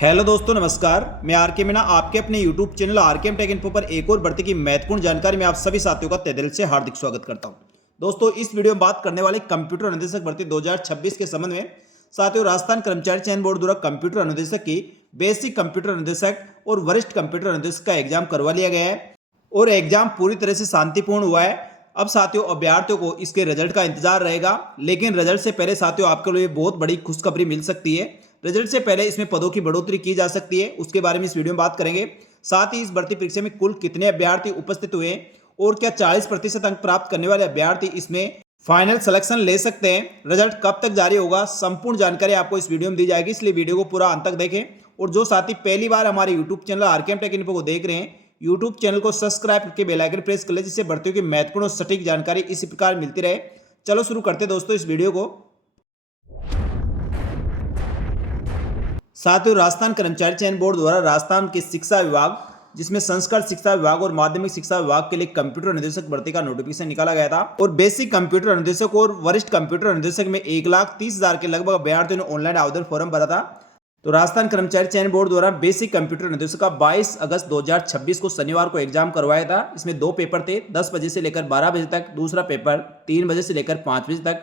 Hello दोस्तों, नमस्कार। मैं आर के मीना आपके अपने यूट्यूब चैनल आर के टेक इन्फो पर एक और भर्ती की महत्वपूर्ण जानकारी में आप सभी साथियों का तहे दिल से हार्दिक स्वागत करता हूं। दोस्तों, इस वीडियो में बात करने वाले कंप्यूटर अनुदेशक भर्ती 2026 के संबंध में साथियों राजस्थान कर्मचारी चयन बोर्ड द्वारा कंप्यूटर अनुदेशक की बेसिक कंप्यूटर अनुदेशक और वरिष्ठ कंप्यूटर अनुदेशक का एग्जाम करवा लिया गया है और एग्जाम पूरी तरह से शांतिपूर्ण हुआ है। अब साथियों अभ्यर्थियों को इसके रिजल्ट का इंतजार रहेगा, लेकिन रिजल्ट से पहले साथियों आपके लिए बहुत बड़ी खुशखबरी मिल सकती है। रिजल्ट से पहले इसमें पदों की बढ़ोतरी की जा सकती है, उसके बारे में इस वीडियो में बात करेंगे। साथ ही इस भर्ती परीक्षा में कुल कितने अभ्यर्थी उपस्थित हुए और क्या 40% अंक प्राप्त करने वाले अभ्यर्थी इसमें फाइनल सिलेक्शन ले सकते हैं, रिजल्ट कब तक जारी होगा, संपूर्ण जानकारी आपको इस वीडियो में दी जाएगी, इसलिए वीडियो को पूरा अंत तक देखें। और जो साथी पहली बार हमारे YouTube channel RKM take info को देख रहे हैं, यूट्यूब चैनल को सब्सक्राइब करके बेल आइकन प्रेस कर ले, जिससे भर्तियों की महत्वपूर्ण और सटीक जानकारी इसी प्रकार मिलती रहे। चलो शुरू करते दोस्तों इस वीडियो को। साथियों राजस्थान कर्मचारी चयन बोर्ड द्वारा राजस्थान के शिक्षा विभाग, जिसमें संस्कृत शिक्षा विभाग और माध्यमिक शिक्षा विभाग के लिए कंप्यूटर अनुदेशक भर्ती का नोटिफिकेशन निकाला गया था और बेसिक कंप्यूटर अनुदेशक और वरिष्ठ कंप्यूटर अनुदेशक में 1,30,000 के लगभग अभ्यर्थियों ने ऑनलाइन आवेदन फॉर्म भरा था। तो राजस्थान कर्मचारी चयन बोर्ड द्वारा बेसिक कंप्यूटर अनुदेशक का 22 अगस्त 2026 को शनिवार को एग्जाम करवाया था। इसमें 2 पेपर थे, 10 बजे से लेकर 12 बजे तक, दूसरा पेपर 3 बजे से लेकर 5 बजे तक।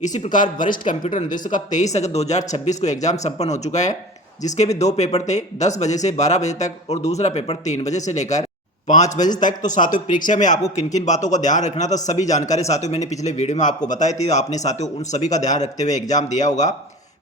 इसी प्रकार वरिष्ठ कंप्यूटर अनुदेशक का 23 अगस्त 2026 को एग्जाम संपन्न हो चुका है, जिसके भी 2 पेपर थे, 10 बजे से 12 बजे तक और दूसरा पेपर 3 बजे से लेकर 5 बजे तक। तो साथियों परीक्षा में आपको किन किन बातों का ध्यान रखना था, सभी जानकारी साथियों मैंने पिछले वीडियो में आपको बताई थी। आपने साथियों उन सभी का ध्यान रखते हुए एग्जाम दिया होगा।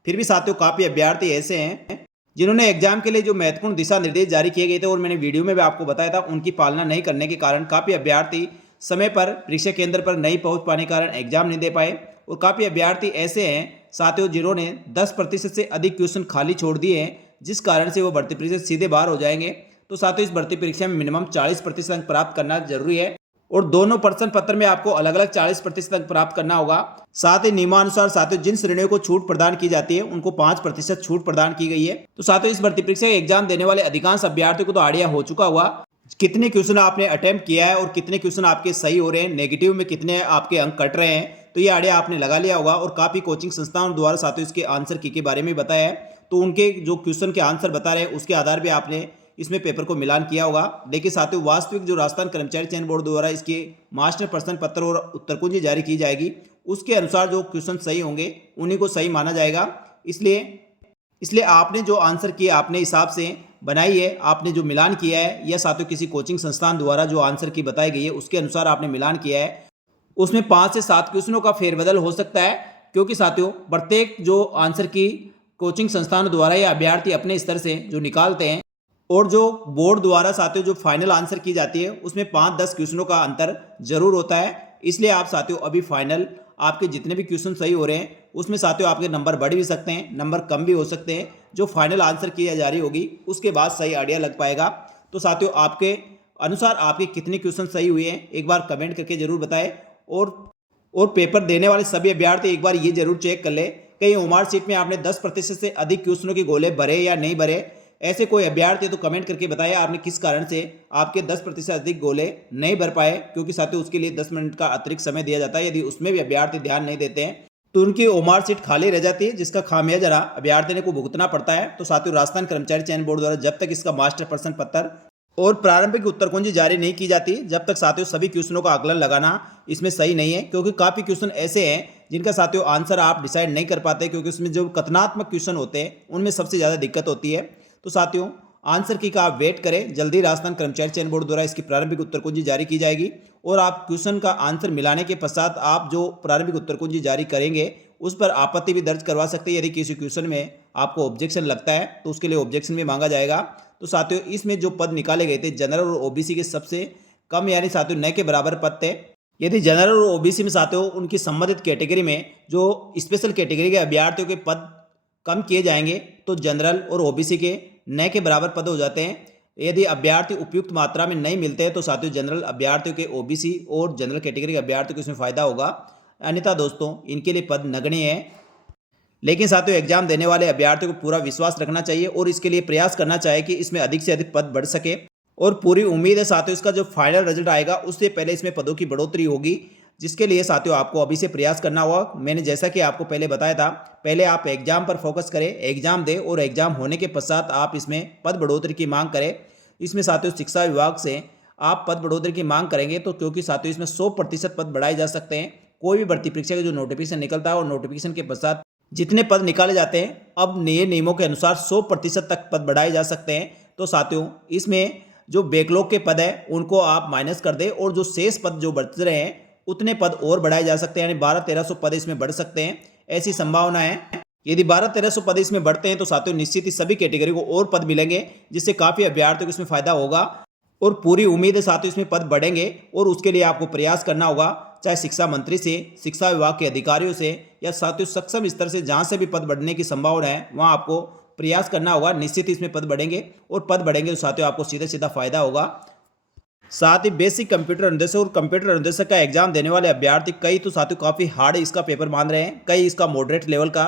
फिर भी साथियों काफ़ी अभ्यर्थी ऐसे हैं जिन्होंने एग्जाम के लिए जो महत्वपूर्ण दिशा निर्देश जारी किए गए थे और मैंने वीडियो में भी आपको बताया था, उनकी पालना नहीं करने के कारण काफ़ी अभ्यर्थी समय पर परीक्षा केंद्र पर नहीं पहुंच पाने के कारण एग्जाम नहीं दे पाए। और काफ़ी अभ्यर्थी ऐसे हैं साथियों जिन्होंने 10% से अधिक क्वेश्चन खाली छोड़ दिए हैं, जिस कारण से वो भर्ती परीक्षा से सीधे बाहर हो जाएंगे। तो साथियों इस भर्ती परीक्षा में मिनिमम 40% अंक प्राप्त करना जरूरी है और दोनों प्रश्न पत्र में आपको अलग अलग 40% अंक प्राप्त करना होगा। साथ ही नियमानुसार साथियों जिन श्रेणियों को छूट प्रदान की जाती है उनको 5% छूट प्रदान की गई है। तो साथियों इस भर्ती परीक्षा एग्जाम देने वाले अधिकांश अभ्यर्थियों को तो आइडिया हो चुका हुआ कितने क्वेश्चन आपने अटेम्प्ट किया है और कितने क्वेश्चन आपके सही हो रहे हैं, नेगेटिव में कितने आपके अंक कट रहे हैं, तो ये आइडिया आपने लगा लिया होगा। और काफ़ी कोचिंग संस्थाओं द्वारा साथियों इसके आंसर की के बारे में बताया है, तो उनके जो क्वेश्चन के आंसर बता रहे हैं उसके आधार पर आपने इसमें पेपर को मिलान किया होगा। लेकिन साथियों वास्तविक जो राजस्थान कर्मचारी चयन बोर्ड द्वारा इसके मास्टर प्रश्न पत्र और उत्तर कुंजी जारी की जाएगी, उसके अनुसार जो क्वेश्चन सही होंगे उन्हीं को सही माना जाएगा। इसलिए आपने जो आंसर किए आपने हिसाब से बनाई है, आपने जो मिलान किया है या साथियों किसी कोचिंग संस्थान द्वारा जो आंसर की बताई गई है उसके अनुसार आपने मिलान किया है, उसमें 5 से 7 क्वेश्चनों का फेरबदल हो सकता है, क्योंकि साथियों प्रत्येक जो आंसर की कोचिंग संस्थान द्वारा या अभ्यर्थी अपने स्तर से जो निकालते हैं और जो बोर्ड द्वारा साथियों जो फाइनल आंसर की जाती है उसमें 5-10 क्वेश्चनों का अंतर जरूर होता है। इसलिए आप साथियों अभी फाइनल आपके जितने भी क्वेश्चन सही हो रहे हैं उसमें साथियों आपके नंबर बढ़ भी सकते हैं, नंबर कम भी हो सकते हैं। जो फाइनल आंसर की जारी होगी उसके बाद सही आइडिया लग पाएगा। तो साथियों आपके अनुसार आपके कितने क्वेश्चन सही हुए हैं एक बार कमेंट करके जरूर बताएं। और पेपर देने वाले सभी अभ्यर्थी एक बार ये जरूर चेक कर ले कहीं ओमार सीट में आपने 10% से अधिक क्वेश्चनों के गोले भरे या नहीं भरे। ऐसे कोई अभ्यर्थी तो कमेंट करके बताइए आपने किस कारण से आपके 10% अधिक गोले नहीं भर पाए, क्योंकि साथियों उसके लिए 10 मिनट का अतिरिक्त समय दिया जाता है। यदि उसमें भी अभ्यर्थी ध्यान नहीं देते हैं तो उनकी ओमार सीट खाली रह जाती है, जिसका खामियाजा अभ्यर्थी को भुगतना पड़ता है। तो साथियों राजस्थान कर्मचारी चयन बोर्ड द्वारा जब तक इसका मास्टर प्रश्न पत्र और प्रारंभिक उत्तर कुंजी जारी नहीं की जाती, जब तक साथियों सभी क्वेश्चनों का आकलन लगाना इसमें सही नहीं है, क्योंकि काफ़ी क्वेश्चन ऐसे हैं जिनका साथियों आंसर आप डिसाइड नहीं कर पाते, क्योंकि उसमें जो कथनात्मक क्वेश्चन होते हैं उनमें सबसे ज़्यादा दिक्कत होती है। तो साथियों आंसर की का आप वेट करें, जल्दी राजस्थान कर्मचारी चयन बोर्ड द्वारा इसकी प्रारंभिक उत्तर कुंजी जारी की जाएगी और आप क्वेश्चन का आंसर मिलाने के पश्चात आप जो प्रारंभिक उत्तर कुंजी जारी करेंगे उस पर आपत्ति भी दर्ज करवा सकते हैं। यदि किसी क्वेश्चन में आपको ऑब्जेक्शन लगता है तो उसके लिए ऑब्जेक्शन भी मांगा जाएगा। तो साथियों इसमें जो पद निकाले गए थे जनरल और ओबीसी के सबसे कम यानी साथियों न के बराबर पद थे। यदि जनरल और ओबीसी में साथियों उनकी संबंधित कैटेगरी में जो स्पेशल कैटेगरी के अभ्यर्थियों के पद कम किए जाएंगे तो जनरल और ओबीसी के न के बराबर पद हो जाते हैं। यदि अभ्यर्थी उपयुक्त मात्रा में नहीं मिलते हैं तो साथियों जनरल अभ्यर्थियों के ओबीसी और जनरल कैटेगरी के अभ्यर्थियों को इसमें फायदा होगा, अन्यथा दोस्तों इनके लिए पद नगण्य है। लेकिन साथियों एग्जाम देने वाले अभ्यर्थियों को पूरा विश्वास रखना चाहिए और इसके लिए प्रयास करना चाहिए कि इसमें अधिक से अधिक पद बढ़ सके और पूरी उम्मीद है साथियों इसका जो फाइनल रिजल्ट आएगा उससे पहले इसमें पदों की बढ़ोतरी होगी। जिसके लिए साथियों आपको अभी से प्रयास करना होगा। मैंने जैसा कि आपको पहले बताया था, पहले आप एग्जाम पर फोकस करें, एग्जाम दें और एग्जाम होने के पश्चात आप इसमें पद बढ़ोतरी की मांग करें। इसमें साथियों शिक्षा विभाग से आप पद बढ़ोतरी की मांग करेंगे तो क्योंकि साथियों इसमें 100% पद बढ़ाए जा सकते हैं। कोई भी भर्ती परीक्षा का जो नोटिफिकेशन निकलता है और नोटिफिकेशन के पश्चात जितने पद निकाले जाते हैं, अब नए नियमों के अनुसार 100% तक पद बढ़ाए जा सकते हैं। तो साथियों इसमें जो बैकलॉग के पद है उनको आप माइनस कर दें और जो शेष पद जो बच रहे हैं उतने पद और बढ़ाए जा सकते हैं, यानी 1200-1300 पद इसमें बढ़ सकते हैं, ऐसी संभावना है। यदि 1200-1300 पद इसमें बढ़ते हैं तो साथियों निश्चित ही सभी कैटेगरी को और पद मिलेंगे, जिससे काफ़ी अभ्यर्थियों को इसमें फायदा होगा और पूरी उम्मीद है साथियों इसमें पद बढ़ेंगे। और उसके लिए आपको प्रयास करना होगा, चाहे शिक्षा मंत्री से, शिक्षा विभाग के अधिकारियों से या साथियों सक्षम स्तर से, जहाँ से भी पद बढ़ने की संभावना है वहाँ आपको प्रयास करना होगा। निश्चित ही इसमें पद बढ़ेंगे और पद बढ़ेंगे तो साथियों आपको सीधा सीधा फायदा होगा। साथ ही बेसिक कंप्यूटर अनुदेशक और कंप्यूटर अनुदेशक का एग्जाम देने वाले अभ्यर्थी कई तो साथियों काफ़ी हार्ड इसका पेपर मान रहे हैं, कई इसका मॉडरेट लेवल का।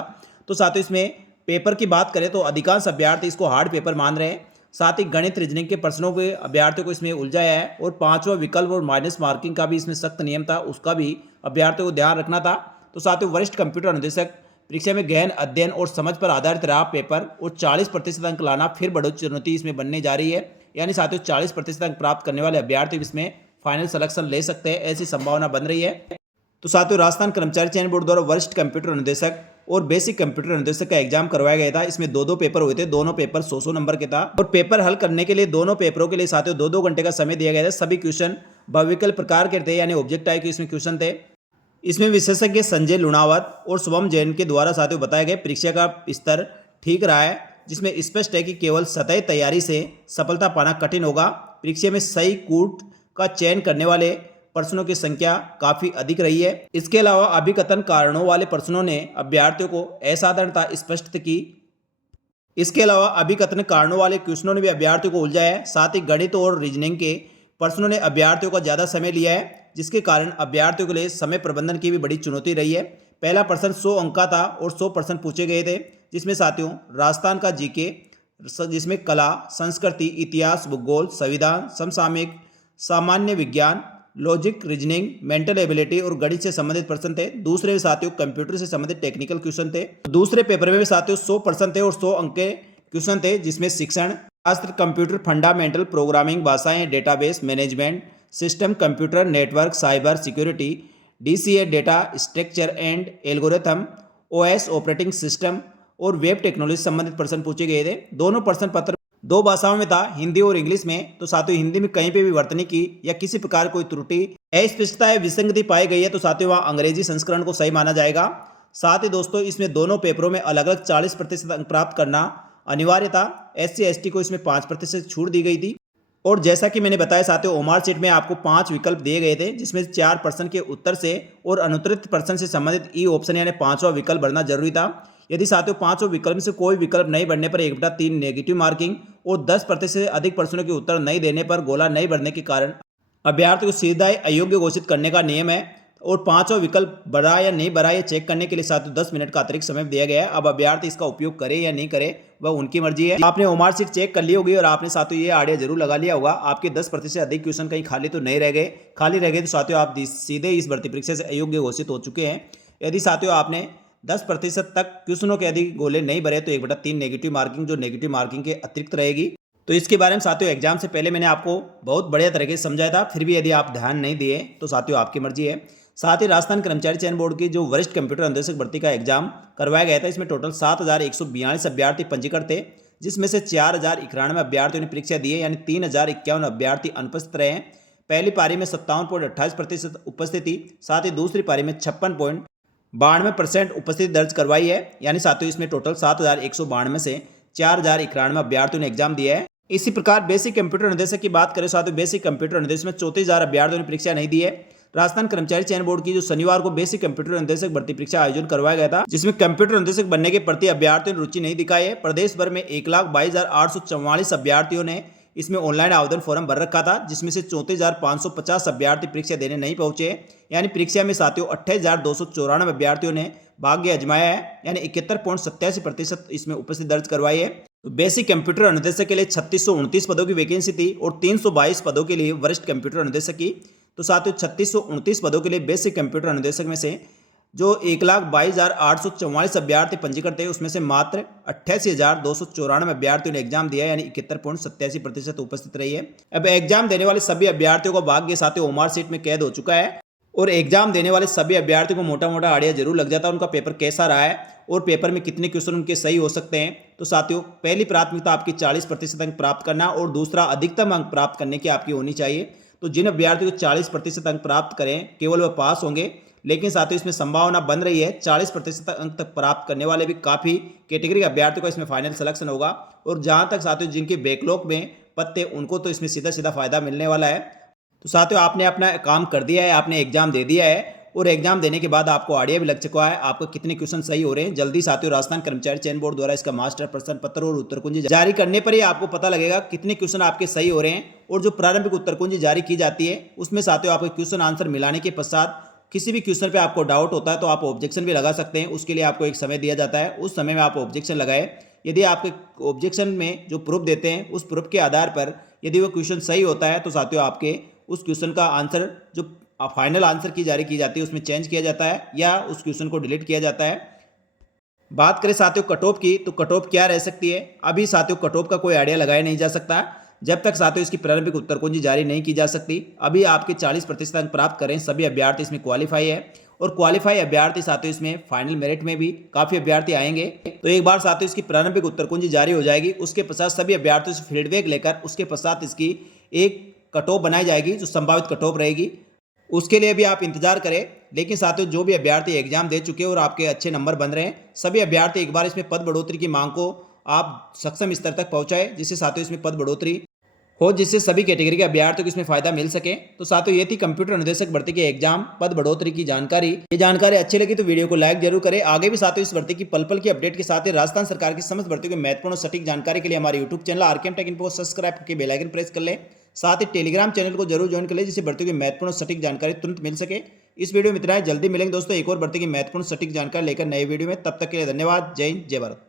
तो साथियों इसमें पेपर की बात करें तो अधिकांश अभ्यर्थी इसको हार्ड पेपर मान रहे हैं। साथ ही गणित रीजनिंग के प्रश्नों के अभ्यर्थियों को इसमें उलझाया है और पांचवा विकल्प और माइनस मार्किंग का भी इसमें सख्त नियम था, उसका भी अभ्यर्थियों को ध्यान रखना था। तो साथियों वरिष्ठ कंप्यूटर अनुदेशक परीक्षा में गहन अध्ययन और समझ पर आधारित रहा पेपर और 40% अंक लाना फिर बड़ी चुनौती इसमें बनने जा रही है। यानी साथियों 40% अंक प्राप्त करने वाले अभ्यर्थी इसमें फाइनल सिलेक्शन ले सकते हैं, ऐसी संभावना बन रही है। तो साथियों राजस्थान कर्मचारी चयन बोर्ड द्वारा वरिष्ठ कंप्यूटर अनुदेशक और बेसिक कंप्यूटर अनुदेशक का एग्जाम करवाया गया था। इसमें दो पेपर हुए थे, दोनों पेपर 100 नंबर के था और पेपर हल करने के लिए दोनों पेपरों के लिए साथियों 2-2 घंटे का समय दिया गया था। सभी क्वेश्चन बहुविकल्प प्रकार के थे, यानी ऑब्जेक्ट टाइप के इसमें क्वेश्चन थे। इसमें विशेषज्ञ संजय लुणावत और शुभम जैन के द्वारा साथियों बताया गया परीक्षा का स्तर ठीक रहा है, जिसमें स्पष्ट है कि केवल सतही तैयारी से सफलता पाना कठिन होगा। परीक्षा में सही कूट का चयन करने वाले प्रश्नों की संख्या काफी अधिक रही है। इसके अलावा अभिकथन कारणों वाले प्रश्नों ने अभ्यर्थियों को असाधारणता स्पष्ट की। इसके अलावा अभिकथन कारणों वाले क्वेश्चनों ने भी अभ्यर्थियों को उलझाया है। साथ ही गणित और रीजनिंग के प्रश्नों ने अभ्यर्थियों का ज्यादा समय लिया है, जिसके कारण अभ्यर्थियों के लिए समय प्रबंधन की भी बड़ी चुनौती रही है। पहला प्रश्न 100 अंक का था और 100 प्रश्न पूछे गए थे, जिसमें साथियों राजस्थान का जीके, जिसमें कला, संस्कृति, इतिहास, भूगोल, संविधान, समसामयिक, सामान्य विज्ञान, लॉजिक, रीजनिंग, मेंटल एबिलिटी और गणित से संबंधित प्रश्न थे। दूसरे में साथियों कंप्यूटर से संबंधित टेक्निकल क्वेश्चन थे। दूसरे पेपर में भी साथियों 100 प्रश्न थे और 100 अंक के क्वेश्चन थे, जिसमें शिक्षण शास्त्र, कंप्यूटर फंडामेंटल, प्रोग्रामिंग भाषाएं, database management system, computer network, cyber security, DCA data structure and algorithm, OS operating system और वेब टेक्नोलॉजी संबंधित प्रश्न पूछे गए थे। दोनों प्रश्न पत्र 2 भाषाओं में था, हिंदी और इंग्लिश में। तो साथियों हिंदी में कहीं पे भी वर्तनी की या किसी प्रकार कोई त्रुटि, अस्पष्टता या विसंगति पाई गई है तो साथियों वहाँ अंग्रेजी संस्करण को सही माना जाएगा। साथ ही दोस्तों इसमें दोनों पेपरों में अलग अलग 40% अंक प्राप्त करना अनिवार्य था। SC ST को इसमें 5% छूट दी गई थी। और जैसा कि मैंने बताया साथियों ओमार सीट में आपको 5 विकल्प दिए गए थे, जिसमें 4 प्रश्न के उत्तर से और अनुत्तरित प्रश्न से संबंधित ई ऑप्शन यानी 5वां विकल्प भरना जरूरी था। यदि साथियों 5 विकल्प में से कोई विकल्प नहीं भरने पर 1/3 नेगेटिव मार्किंग और 10% से अधिक प्रश्नों के उत्तर नहीं देने पर गोला नहीं भरने के कारण अभ्यर्थी को सीधा ही अयोग्य घोषित करने का नियम है। और 5वां विकल्प भरा या नहीं भरा ये चेक करने के लिए साथियों 10 मिनट का अतिरिक्त समय दिया गया है। अब अभ्यर्थी इसका उपयोग करे या नहीं करे वह उनकी मर्जी है। आपने ओमार सीट चेक कर ली होगी और आपने साथियों ये आइडिया जरूर लगा लिया होगा, आपके 10% से अधिक क्वेश्चन कहीं खाली तो नहीं रह गए। खाली रह गए तो साथियों आप सीधे इस भर्ती परीक्षा से अयोग्य घोषित हो चुके हैं। यदि साथियों आपने 10% तक क्वेश्चनों के अधिक गोले नहीं भरे तो 1/3 नेगेटिव मार्किंग जो नेगेटिव मार्किंग के अतिरिक्त रहेगी। तो इसके बारे में साथियों एग्जाम से पहले मैंने आपको बहुत बढ़िया तरीके से समझाया था, फिर भी यदि आप ध्यान नहीं दिए तो साथियों आपकी मर्जी है। साथ ही राजस्थान कर्मचारी चयन बोर्ड की जो वरिष्ठ कंप्यूटर अनुदेशक भर्ती का एग्जाम करवाया गया था, इसमें टोटल 7142 अभ्यर्थी पंजीकृत थे, जिसमें से 4091 अभ्यर्थियों ने परीक्षा दी है, यानी 3051 अभ्यर्थी अनुपस्थित रहे हैं। पहली पारी में 57.28% उपस्थिति, साथ ही दूसरी पारी में 56.92% उपस्थिति दर्ज करवाई है। यानी साथियों इसमें टोटल 7192 में से 4091 अभ्यर्थियों ने एग्जाम दिया है। इसी प्रकार बेसिक कंप्यूटर अनुदेशक की बात करें साथियों बेसिक कंप्यूटर अनुदेशक में 34,000 अभ्यर्थियों ने परीक्षा नहीं दी है। राजस्थान कर्मचारी चयन बोर्ड की जो शनिवार को बेसिक कंप्यूटर अनुदेशक भर्ती परीक्षा आयोजन करवाया गया था, जिसमें कंप्यूटर अनुदेशक बनने के प्रति अभ्यर्थियों ने रुचि नहीं दिखाई है। प्रदेश भर में 1,22,844 अभ्यर्थियों ने इसमें ऑनलाइन आवेदन फॉर्म भर रखा था, जिसमें से 34,550 अभ्यर्थी परीक्षा देने नहीं पहुंचे। यानी परीक्षा में साथियों 28,294 अभ्यर्थियों ने भाग्य आजमाया है, यानी 71.87% इसमें उपस्थिति दर्ज करवाई है। तो बेसिक कंप्यूटर अनुदेशक के लिए 3629 पदों की वैकेंसी थी और 322 पदों के लिए वरिष्ठ कंप्यूटर अनुदेशक की। तो साथियों 3629 पदों के लिए बेसिक कंप्यूटर अनुदेशक में से जो 1,22,844 अभ्यर्थी पंजीकृत थे उसमें से मात्र 88,294 अभ्यर्थियों ने एग्जाम दिया, यानी 71.87% उपस्थित रही है। अब एग्जाम देने वाले सभी अभ्यर्थियों का भाग्य साथियों ओमार सीट में कैद हो चुका है और एग्जाम देने वाले सभी अभ्यर्थियों को मोटा मोटा आइडिया जरूर लग जाता है उनका पेपर कैसा रहा है और पेपर में कितने क्वेश्चन उनके सही हो सकते हैं। तो साथियों पहली प्राथमिकता आपकी 40% अंक प्राप्त करना और दूसरा अधिकतम अंक प्राप्त करने की आपकी होनी चाहिए। तो जिन अभ्यर्थियों को 40% अंक प्राप्त करें केवल वह पास होंगे, लेकिन साथियों इसमें संभावना बन रही है 40% अंक तक प्राप्त करने वाले भी काफ़ी कैटेगरी के अभ्यर्थियों का इसमें फाइनल सिलेक्शन होगा। और जहाँ तक साथियों जिनके बैकलॉग में पत्ते उनको तो इसमें सीधा सीधा फायदा मिलने वाला है। तो साथियों आपने अपना काम कर दिया है, आपने एग्जाम दे दिया है और एग्जाम देने के बाद आपको आइडिया भी लग चुका है आपको कितने क्वेश्चन सही हो रहे हैं। जल्दी साथियों राजस्थान कर्मचारी चयन बोर्ड द्वारा इसका मास्टर प्रश्न पत्र और उत्तर कुंजी जारी करने पर ही आपको पता लगेगा कितने क्वेश्चन आपके सही हो रहे हैं। और जो प्रारंभिक उत्तर कुंजी जारी की जाती है उसमें साथियों आपको क्वेश्चन आंसर मिलाने के पश्चात किसी भी क्वेश्चन पे आपको डाउट होता है तो आप ऑब्जेक्शन भी लगा सकते हैं। उसके लिए आपको एक समय दिया जाता है, उस समय में आप ऑब्जेक्शन लगाए। यदि आपके ऑब्जेक्शन में जो प्रूफ देते हैं उस प्रूफ के आधार पर यदि वो क्वेश्चन सही होता है तो साथियों आपके उस क्वेश्चन का आंसर जो फाइनल आंसर की जारी की जाती है उसमें चेंज किया जाता है या उस क्वेश्चन को डिलीट किया जाता है। बात करें साथियों कट ऑफ की, तो कट ऑफ क्या रह सकती है? अभी साथियों कट ऑफ का कोई आइडिया लगाया नहीं जा सकता जब तक साथियों इसकी प्रारंभिक उत्तर कुंजी जारी नहीं की जा सकती। अभी आपके 40% अंक प्राप्त करें सभी अभ्यर्थी इसमें क्वालिफाई है और क्वालिफाई अभ्यर्थी साथियों इसमें फाइनल मेरिट में भी काफ़ी अभ्यर्थी आएंगे। तो एक बार साथियों इसकी प्रारंभिक उत्तर कुंजी जारी हो जाएगी उसके पश्चात सभी अभ्यर्थियों से फीडबैक लेकर उसके पश्चात इसकी एक कट ऑफ बनाई जाएगी जो संभावित कट ऑफ रहेगी। उसके लिए भी आप इंतजार करें। लेकिन साथियों जो भी अभ्यर्थी एग्जाम दे चुके हैं और आपके अच्छे नंबर बन रहे हैं सभी अभ्यर्थी एक बार इसमें पद बढ़ोतरी की मांग को आप सक्षम स्तर तक पहुंचाए जिससे साथियों इसमें पद बढ़ोतरी हो, जिससे सभी कैटेगरी के अभ्यर्थियों को इसमें फायदा मिल सके। तो साथियों ये थी कंप्यूटर अनुदेशक भर्ती के एग्जाम पद बढ़ोतरी की जानकारी। ये जानकारी अच्छी लगी तो वीडियो को लाइक जरूर करें। आगे भी साथियों इस भर्ती की पल पल की अपडेट के साथ ही राजस्थान सरकार की समस्त भर्तियों की महत्वपूर्ण और सटीक जानकारी के लिए हमारे YouTube channel RKM take info को सब्सक्राइब करके बेल आइकन प्रेस कर लें। साथ ही टेलीग्राम चैनल को जरूर ज्वाइन कर लें जिससे भर्तियों की महत्वपूर्ण और सटीक जानकारी तुरंत मिल सके। इस वीडियो में इतना है, जल्दी मिलेंगे दोस्तों एक और भर्ती की महत्वपूर्ण सटीक जानकारी लेकर नए वीडियो में। तब तक के लिए धन्यवाद। जय हिंद, जय भारत।